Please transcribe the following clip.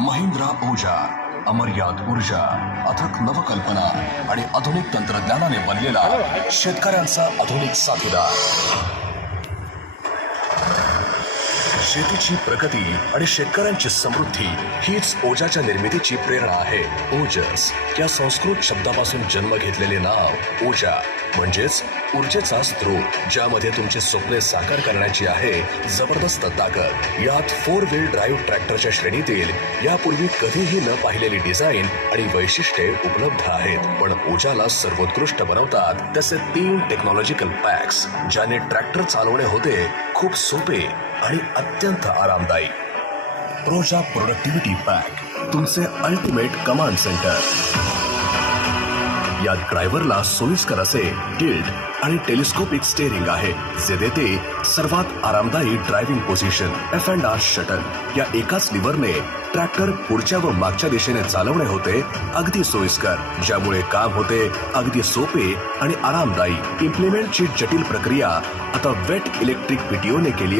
महिंद्रा ओजा, अमर्याद ऊर्जा, अथक नवकल्पना आणि आधुनिक तंत्रज्ञानाने बनलेला शेतकऱ्यांचा आधुनिक साथीदार. शेतीची प्रगती आणि शेतकऱ्यांची समृद्धी हीच ओजाच्या निर्मितीची प्रेरणा आहे. ओजस या संस्कृत शब्दापासून जन्म घेतलेले नाव ओजा म्हणजेच ऊर्जेचा स्रोत, ज्यामध्ये तुमची स्वप्ने साकार करण्याची आहे जबरदस्त ताकद. यात 4 व्हील ड्राईव्ह ट्रॅक्टरच्या श्रेणीतील यापूर्वी कधीही न पाहिलेली डिझाईन आणि वैशिष्ट्ये उपलब्ध आहेत. पण ओजाला सर्वोत्कृष्ट बनवतात त्याचे 3 टेक्नॉलॉजिकल पॅक्स, ज्याने ट्रॅक्टर चालवणे होते खूप सोपे आणि अत्यंत आरामदायी. प्रोजा प्रोडक्टिव्हिटी पॅक, तुमचे अल्टिमेट कमांड सेंटर. या ड्रायव्हरला सोयीस्कर असे टिल्ट आणि टेलिस्कोपिक स्टेअरिंग आहे, जे देते सर्वात आरामदायी ड्रायव्हिंग पोझिशन. F&R शटल, या एकाच लिव्हरने ट्रॅक्टर पुढच्या व मागच्या दिशेने चालवणे होते अगदी सोयीस्कर, ज्यामुळे काम होते अगदी सोपे आणि आरामदायी. इम्प्लिमेंटची जटिल प्रक्रिया आता वेट इलेक्ट्रिक PTO ने केली आहे.